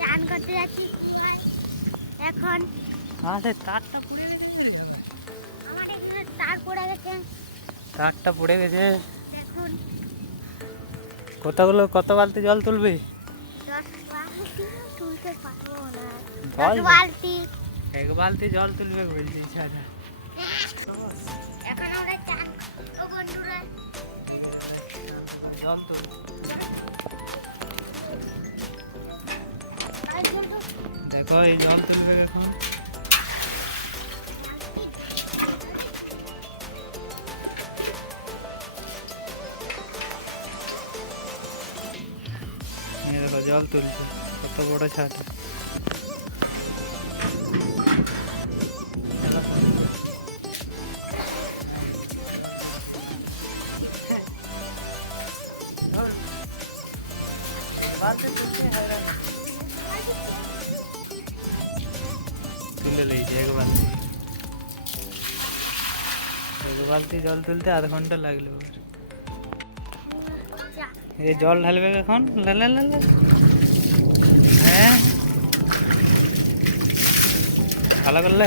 চান করতে যাচ্ছি এখন। আরে তারটা পড়ে গেছে, আমার এখানে তার পড়ে গেছে। তারটা পড়ে গেছে। দেখুন কত বালতি জল তুলবি? 10 বালতি তুলতে পারবো না। জল 10 বালতি। 1 বালতি জল তুলবে বলছি ছাড়া। এখন আমরা চান করবো বন্ধুরা। জল তুল। দেখো এই জল তুলবে এখন। দেখো জল তুলছে, কত বড় ছাতা। তুলে লেগেছে 1 বালতি। 1 বালতি জল তুলতে আধ ঘন্টা লাগলো। এই জল ঢালবে এখন। হ্যাঁ ভালো করলে।